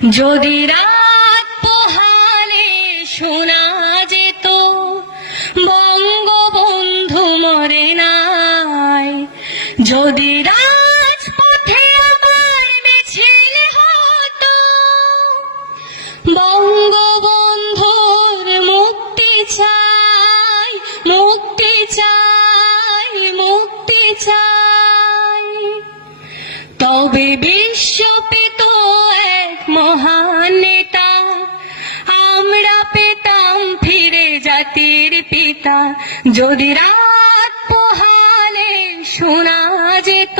যদি রাত পোহালে শোনা যেত বঙ্গবন্ধু মরে নাই, যদি রাজপথে আমার মিছিল হতো বঙ্গবন্ধুর মুক্তি চাই, মুক্তি চাই, মুক্তি চাই, তবে বিশ্ব পেত এক মহান নেতা, আমরা পেতাম ফিরে জাতির পিতা। যদি রাত পোহালে শোনা যেত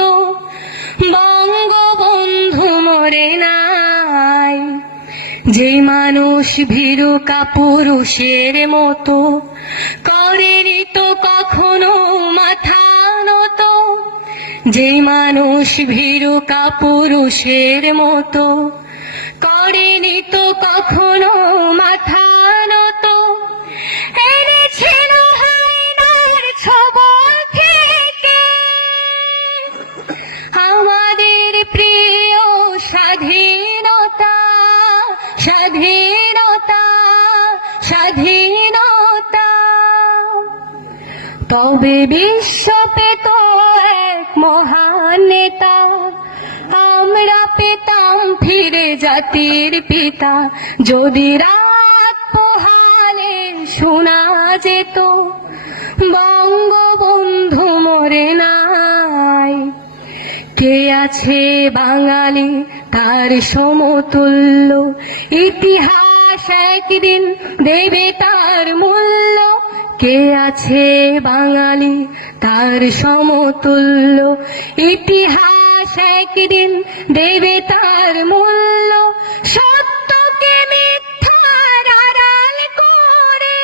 বঙ্গবন্ধু মরে নাই, যে মানুষ ভীরু কাপুরুষের মতো করেনি তো কখনো মাথা নত, যে মানুষ ভীরু কাপুরুষের মতো করেনি তো কখনো মাথা নত, এনেছিল হায়নার ছবল থেকে আমাদের প্রিয় স্বাধীনতা, স্বাধীনতা, স্বাধীনতা, তবে বিশ্ব পেত এক মহান নেতা, আমরা পেতাম ফিরে জাতির পিতা। যদি রাত পোহালে শোনা যেত বঙ্গবন্ধু মরে নাই, কে আছে বাঙালি তার সমতুল্য, ইতিহাস একদিন দেবে তার মূল্য, কে আছে বাঙালি তার সমতুল্য, ইতিহাস একদিন দেবে তার মূল্য, সত্যকে মিথ্যার আড়াল করে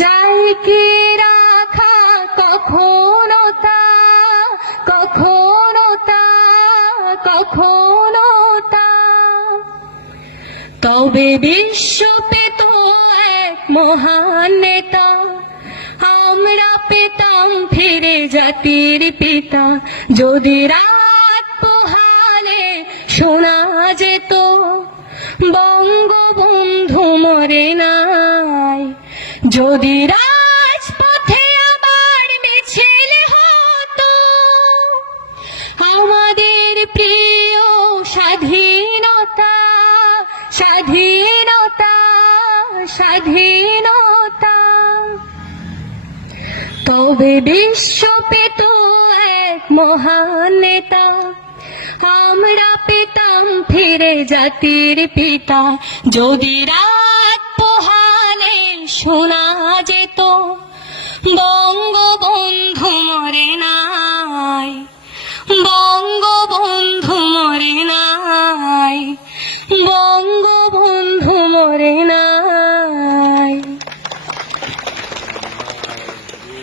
যাই কি রাখা কখনো তা, কখনো তা, কখনো তা, তবে বিশ্ব পেত এক মহান নেতা, আমরা পেতাম ফিরে জাতির পিতা। যদি রাত পোহালে শোনা যেত বঙ্গবন্ধু মরে নাই, যদি রাজপথে আবার মিছিল হতো আমাদের প্রিয় স্বাধীনতা, স্বাধীনতা, স্বাধীনতা, তবে বিশ্ব পেত এক মহান নেতা, আমরা পেতাম ফিরে জাতির পিতা। যদি রাত পোহালে শোনা যেত বঙ্গবন্ধু মরে নাই, বঙ্গবন্ধু মরে নাই, বঙ্গবন্ধু মরে নাই।